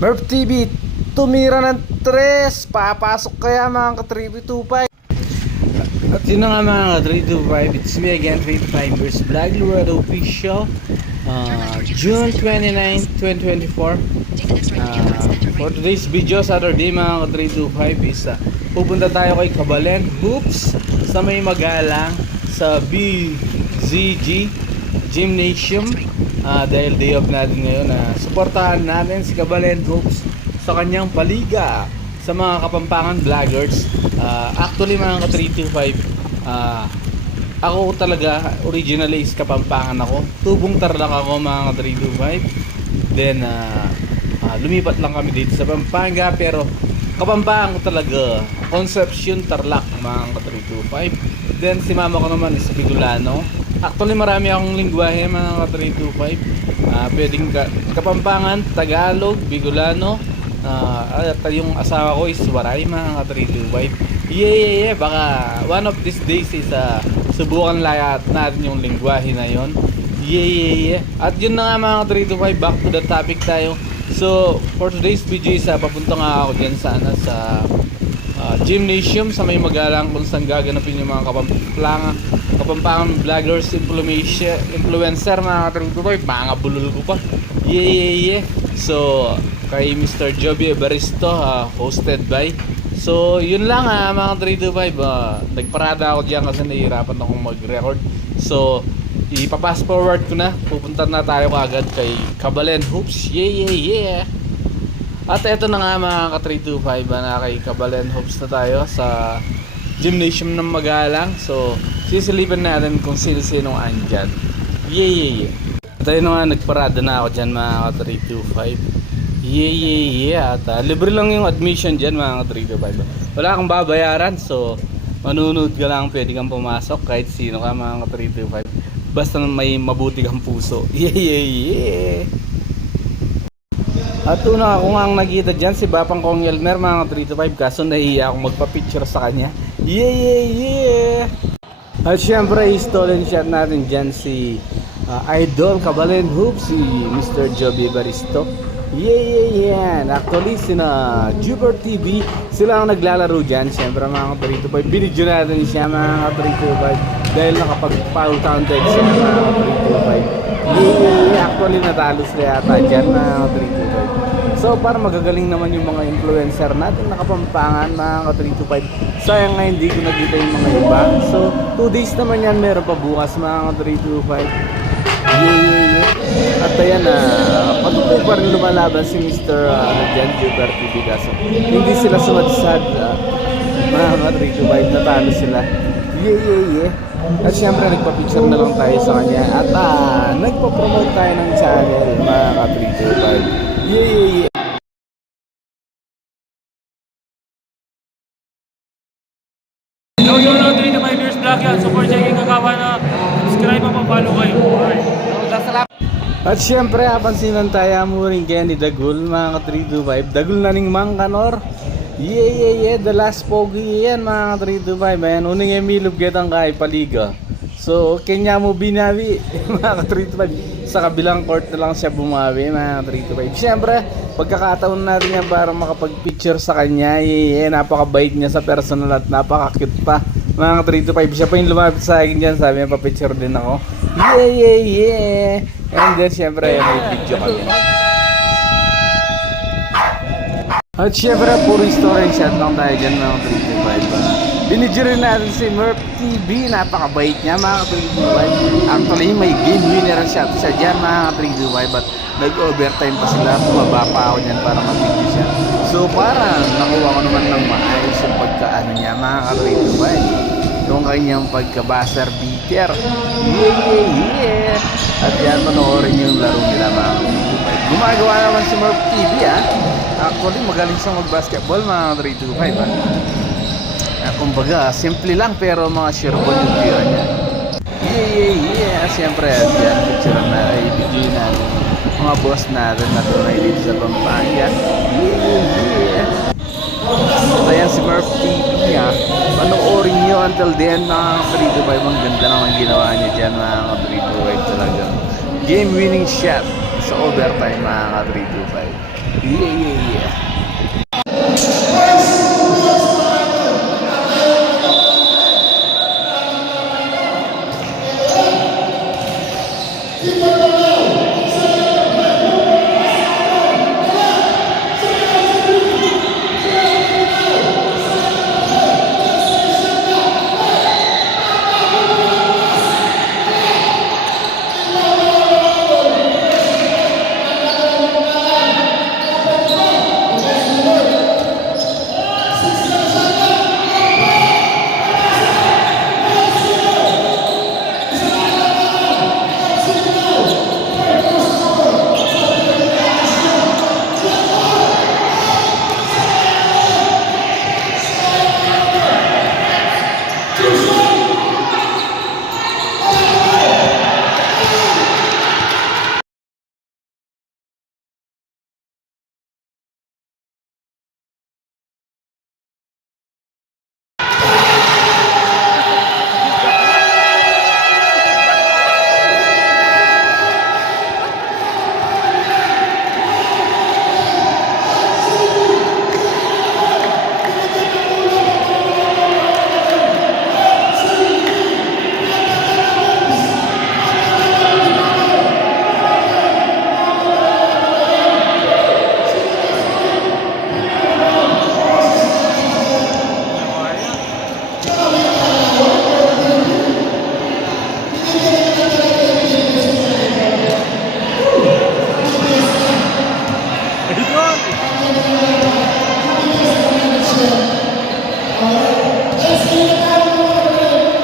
Murph TV, tumira ng tres. Papasok kaya mga ka-325. At yun na nga mga ka-325. It's me again, 325ers Vlog World Official. June 29, 2024. For today's video, Saturday mga ka-325 is pupunta tayo kay Kabalen Hoops sa may Magalang sa BZG Gymnasium. Dahil day off natin ngayon, suportahan natin si Kabalen Hoops sa kanyang paliga sa mga Kapampangan vloggers. Actually mga ka-325, ako talaga originally is Kapampangan ako. Tubong Tarlac ako mga ka-325. Then lumipat lang kami dito sa Pampanga, pero Kapampangan ko talaga, Concepcion Tarlac mga ka-325. Then si mama ko naman is Bicolano. Actually marami akong lingwahe mga ka-325. Pwedeng Kapampangan, Tagalog, Bicolano, at yung asawa ko is Waray mga ka-325. Yeah, baka one of these days is subukan lahat natin yung lingwahe na yon. Yeah. At yun na nga mga ka-325, back to the topic tayo. So for today's video is papunta nga ako dyan sa gymnasium sa may Magalang, kung saan gaganapin yung mga Kapampangan vloggers, influencer mga ka-325. Mga bulol ko pa. Yeah. So kay Mr. Joby Evaristo, hosted by. So yun lang mga ka-325. Nagparada ako dyan kasi nahihirapan akong mag-record. So ipapass forward ko na. Pupunta na tayo agad kay Kabalen Hoops. Yeah. At eto na nga mga ka-325, na kay Kabalen Hoops na tayo sa gymnasium ng Magalang. So sisilipin natin kung sino-sinong andyan. Yeah. At ayun na nga, nagparada na ako dyan mga ka-325. Yeah. At libre lang yung admission dyan mga ka-325. Wala kang babayaran, so manunod ka lang, pwede kang pumasok kahit sino ka mga ka-325. Basta may mabuti kang puso. Yeah. At una ako nga ang nakita dyan, si Bapang Kong Elmer mga ka-325. Kaso nahiya akong magpa-picture sa kanya. Yeah. At syempre stolen shot natin dyan si Idol Kabalen Hoops, si Mr. Joby Evaristo. Yeah. Actually sina Juber TV, sila ang naglalaro dyan. Syempre mga ka-325, binidyo natin siya mga ka-325 dahil nakapag-foul counted siya mga ka-325. Yeah. Actually natalo sila yata dyan mga ka-325. So para magagaling naman yung mga influencer natin na Kapampangan mga ka-325. Sayang nga hindi ko nakita yung mga iba. So 2 days naman yan, meron pa bukas mga ka-325. Yeah. At ayan patuloy pa rin lumalaban si Mr. Jan Juber TV. Kaso hindi sila sumadsad mga ka-325, natalo sila. Yeah. At syempre nagpa-picture na lang tayo sa kanya. At nagpa-promote tayo ng channel mga ka-325. Yeah. Yo, 325ers vlog yan. Support sa aking kagawa na subscribe mo, follow kayo. Alright. At syempre pansinan tayo mo rin kaya ni Dagul mga ka-325. Dagul na ning Mangkanor. Yeah. The last pogi yan mga ka-325. Ayan, uning emilog getang kay paliga. So kanya mo binawi mga ka-325. Sa kabilang court na lang siya bumawi mga ka-325. Syempre pagkakataon natin yan para makapag-picture sa kanya. Yeah. Napakabait niya sa personal at napaka-cute pa mga ka-325. Siya pa yung lumapit sa akin dyan, sabi niya pa-picture din ako. Yeah. And then syempre may video kami. At syempre puro story shot lang tayo dyan mga ka-325. Binidyo rin natin si Murph TV. Napakabait niya mga ka-325. Actually may game winner shot siya dyan mga ka-325. But nag-overtime pa sila. Bumaba pa ako dyan para mag-video siya. So parang nakuha ko naman ng maayos yung pagkaano niya mga ka-325. Yung kanyang pagka-buzzer beater. Yeah. At yan, panoorin yung laro nila mga ka-325. Gumagawa naman si Murph TV Actually magaling siyang mag-basketball mga ka-325 kumbaga simple lang pero mga sure ball yung tira niya. Yeah. Siyempre yan, picture na i-video natin mga boss natin na tunay dito sa Pampanga. Yeah. Ayan si Murph TV panoorin nyo until the end mga ka-325. Ang ganda naman ginawa niya dyan mga ka-325 talaga. Game winning shot sa overtime mga 325. Yeah.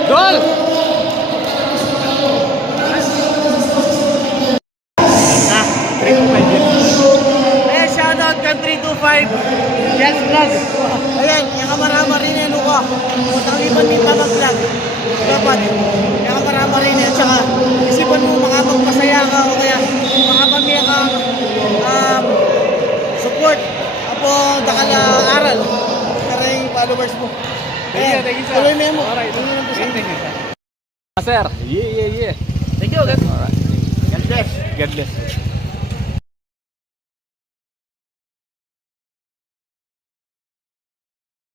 Goal! Ayan, shoutout ka 325. Yes, vlog. Ayan, yung kamarama rin yan ko. Utang liban din pa mag-vlog. Dapat, yung kamarama rin yan. Tsaka, isipan mo makapagpasaya ka o kaya makapamilya ka support. Apo, dakala aral. Para yung followers mo. Thank you, sir. Tuloy mo. Alright. Thank you, sir. Sir, yeah. Thank you. Alright. God bless. God bless.